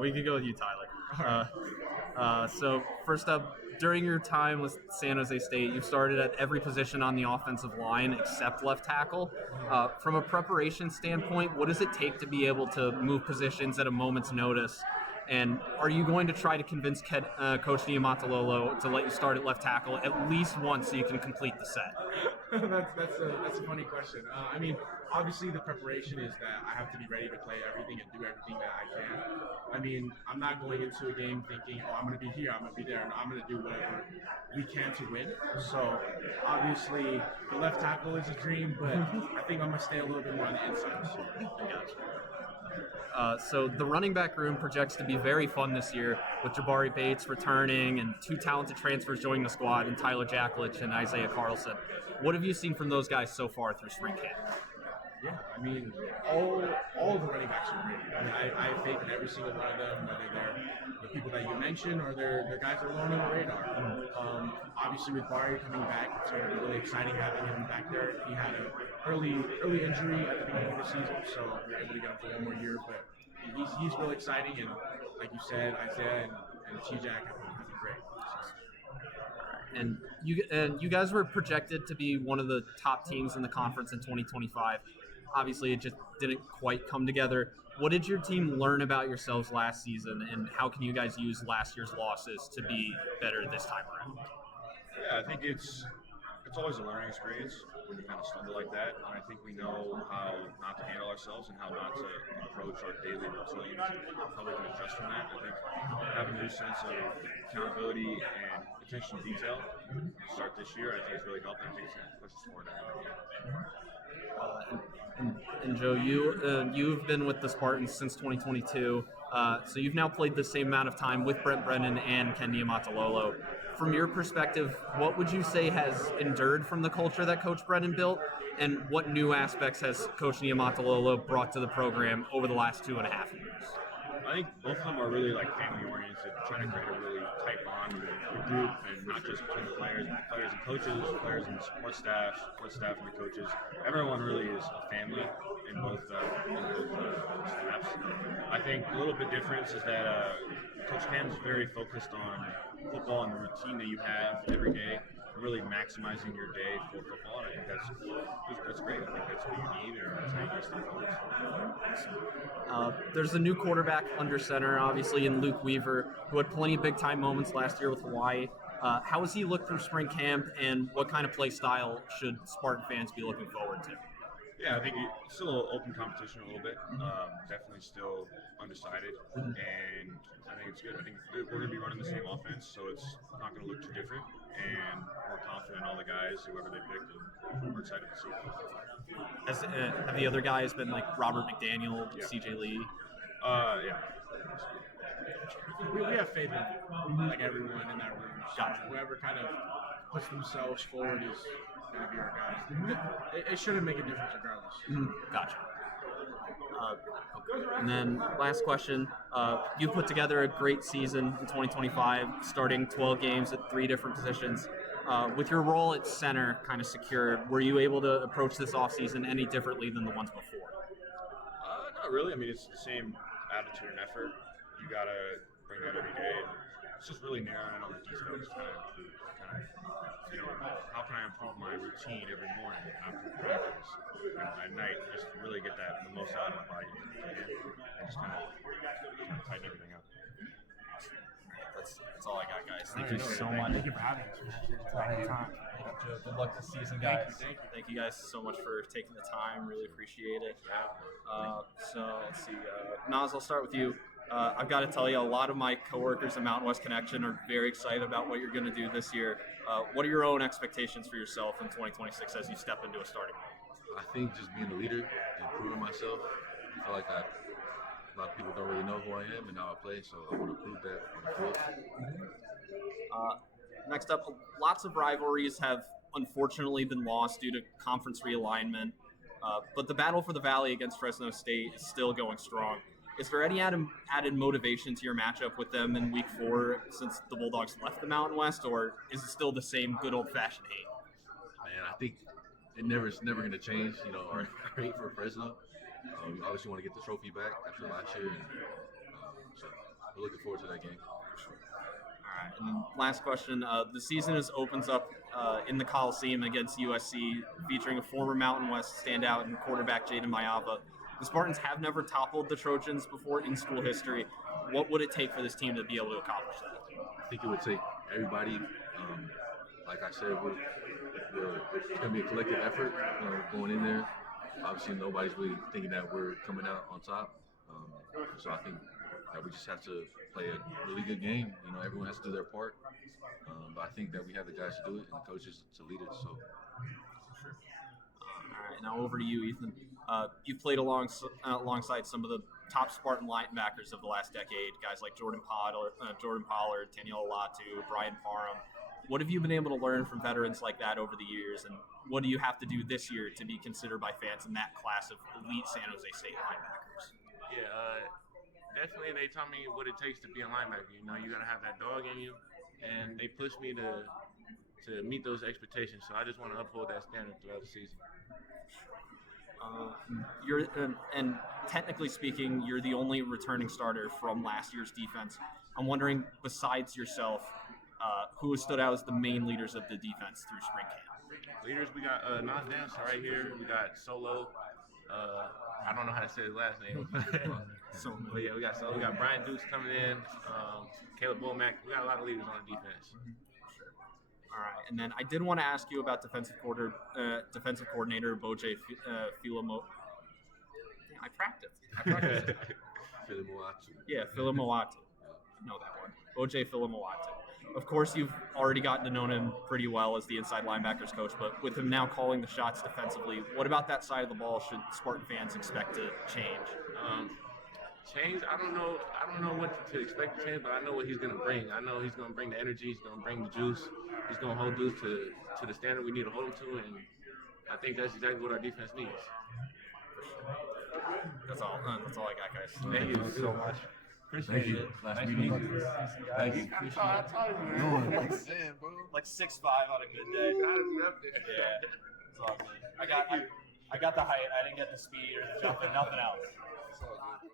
We could go with you, Tyler. So first up, during your time with San Jose State, you started at every position on the offensive line except left tackle. From a preparation standpoint, what does it take to be able to move positions at a moment's notice? And are you going to try to convince Coach Niumatalolo to let you start at left tackle at least once so you can complete the set? That's a funny question. I mean, obviously the preparation is that I have to be ready to play everything and do everything that I can. I mean, I'm not going into a game thinking, oh, I'm going to be here, I'm going to be there, and I'm going to do whatever we can to win. So obviously the left tackle is a dream, but I think I'm going to stay a little bit more on the inside. So the running back room projects to be very fun this year with Jabari Bates returning and two talented transfers joining the squad in Tyler Jacklich and Isaiah Carlson. What have you seen from those guys so far through spring camp? Yeah, I mean, all of the running backs are great. I mean, I have faith in every single one of them, whether they're the people that you mentioned or they're guys that are on the radar. Obviously, with Barry coming back, it's going to be really exciting having him back there. He had an early injury at the beginning of the season, so we were able to get him for one more year. But he's really exciting, and like you said, Isaiah and T-Jack have been great. And you guys were projected to be one of the top teams in the conference in 2025. Obviously, it just didn't quite come together. What did your team learn about yourselves last season, and how can you guys use last year's losses to be better this time around? Yeah, I think it's always a learning experience when you kind of stumble like that. And I think we know how not to handle ourselves and how not to approach our daily routines and how we can adjust from that. I think having a new sense of accountability and attention to detail to start this year, I think it's really helped. I think it's going to push us forward every year. And Joe, you've been with the Spartans since 2022, so you've now played the same amount of time with Brent Brennan and Ken Niumatalolo. From your perspective, what would you say has endured from the culture that Coach Brennan built, and what new aspects has Coach Niumatalolo brought to the program over the last 2.5 years? I think both of them are really like family oriented, trying to create a really tight bond with the group, and not just between the players and coaches, players and support staff and the coaches. Everyone really is a family in both staffs. I think a little bit difference is that Coach Cam's very focused on football and the routine that you have every day, and really maximizing your day for football. And I think that's great. I think that's what you need, and that's how you get stay focused. There's a new quarterback under center, obviously, in Luke Weaver, who had plenty of big-time moments last year with Hawaii. How has he looked through spring camp, and what kind of play style should Spartan fans be looking forward to? Yeah, I think it's still open competition a little bit. Definitely still undecided, and I think it's good. I think we're going to be running the same offense, so it's not going to look too different, and we're confident in all the guys, whoever they picked, and we're excited to see. Have the other guys been like Robert McDaniel, Yeah. CJ Lee? Yeah. We have faith in like everyone in that room. So Gotcha. whoever kind of puts themselves forward is going to be our guys. It shouldn't make a difference regardless. Gotcha. And then last question. You put together a great season in 2025, starting 12 games at 3 different positions. With your role at center kind of secured, were you able to approach this offseason any differently than the ones before? Not really. I mean, it's the same attitude and effort. You got to bring that every day. And it's just really narrowing in on the details, trying to improve. How can I improve my routine every morning after practice? And at night, just really get the most out of my body and just kind of tighten everything up. That's all I got, guys. Thank All you right, so thank much. Thank you for having us. Thank you, Joe. Good luck this season, guys. Thank you guys so much for taking the time. Really appreciate it. So let's see. Naz, I'll start with you. I've got to tell you, a lot of my coworkers in Mountain West Connection are very excited about what you're going to do this year. What are your own expectations for yourself in 2026 as you step into a starting role? I think just being a leader and proving myself. I feel like a lot of people don't really know who I am and how I play, so I want to prove that on the field. Next up, lots of rivalries have unfortunately been lost due to conference realignment, but the battle for the Valley against Fresno State is still going strong. Is there any added motivation to your matchup with them in Week 4 since the Bulldogs left the Mountain West, or is it still the same good old-fashioned hate? Man, I think it's never going to change, our hate for Fresno. We obviously want to get the trophy back after last year. And, so looking forward to that game. All right. And then last question. The season opens up in the Coliseum against USC, featuring a former Mountain West standout and quarterback Jaden Mayava. The Spartans have never toppled the Trojans before in school history. What would it take for this team to be able to accomplish that? I think it would take everybody. Like I said, it's going to be a collective effort, going in there. Obviously, nobody's really thinking that we're coming out on top. So I think that we just have to play a really good game. Everyone has to do their part. But I think that we have the guys to do it and the coaches to lead us. So. All right, now over to you, Ethan. You've played alongside some of the top Spartan linebackers of the last decade, guys like Jordan Pollard, Daniel Latu, Brian Parham. What have you been able to learn from veterans like that over the years, and what do you have to do this year to be considered by fans in that class of elite San Jose State linebackers? Yeah, definitely they taught me what it takes to be a linebacker. You got to have that dog in you, and they pushed me to meet those expectations. So I just want to uphold that standard throughout the season. And technically speaking, you're the only returning starter from last year's defense. I'm wondering, besides yourself, who has stood out as the main leaders of the defense through spring camp? Leaders, we got Nas Dance right here. We got Solo. I don't know how to say his last name. But yeah, we got Solo. We got Brian Dukes coming in. Caleb Womack. We got a lot of leaders on the defense. All right, and then I did want to ask you about defensive coordinator Bojay Filimoatu. I practiced it. Filimoatu. Yeah, Filimoatu. Know that one. Bojay Filimoatu. Of course, you've already gotten to know him pretty well as the inside linebackers coach, but with him now calling the shots defensively, what about that side of the ball should Spartan fans expect to change? Change? I don't know what to expect to change, but I know what he's going to bring. I know he's going to bring the energy. He's going to bring the juice. He's going to hold Deuce to the standard we need to hold him to, and I think that's exactly what our defense needs. That's all I got, guys. Thank you so much. Thank you. Nice meeting you. Thank you. I told you, man. Like 6'5" on a good day. Yeah, it's all good. I got the height. I didn't get the speed or the jumping. Nothing else. It's all good.